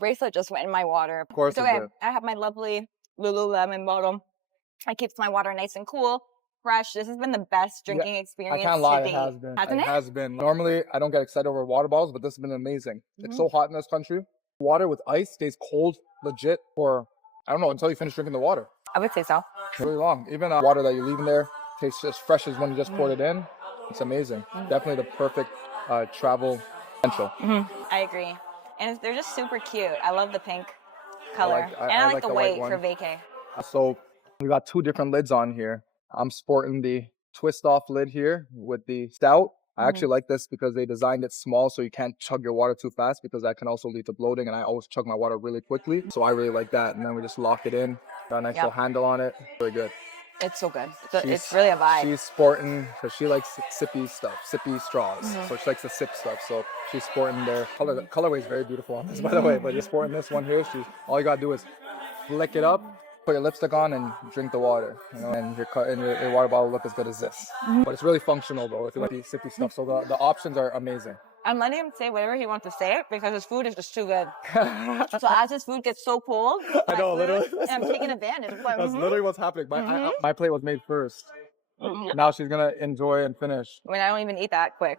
bracelet just went in my water. Of course It's it okay. did. I have my lovely Lululemon bottle. It keeps my water nice and cool, fresh. This has been the best drinking I experience can't lie, to it date. has been. Hasn't It it? has been. Normally, I don't get excited over water bottles, but this has been amazing. It's so hot in this country. Water with ice stays cold, legit, for, I don't know, until you finish drinking the water. I would say so. Really long. Even water that you leave in there tastes as fresh as when you just poured it in. It's amazing. Definitely the perfect travel essential. I agree. And they're just super cute. I love the pink color. I and I like like the the white white for one. vacay. So we got two different lids on here. I'm sporting the twist off lid here with the stout. I actually like this because they designed it small so you can't chug your water too fast, because that can also lead to bloating, and I always chug my water really quickly. So I really like that. And then we just lock it in. Got a nice little handle on it. Really good. It's so good. It's really a vibe. She's sporting, because she likes sippy stuff, sippy straws. So she likes to sip stuff. So she's sporting their color. The colorway is very beautiful on this, by the way. But you're sporting this one here. All you gotta do is flick it up, put your lipstick on, and drink the water. You know, and your water bottle look as good as this. But it's really functional though, if you like the sippy stuff. So the options are amazing. I'm letting him say whatever he wants to say because his food is just too good. So as his food gets so cold, I know, literally. and I'm taking advantage. Like, That's literally what's happening. My plate was made first. Now she's gonna enjoy and finish. I mean, I don't even eat that quick.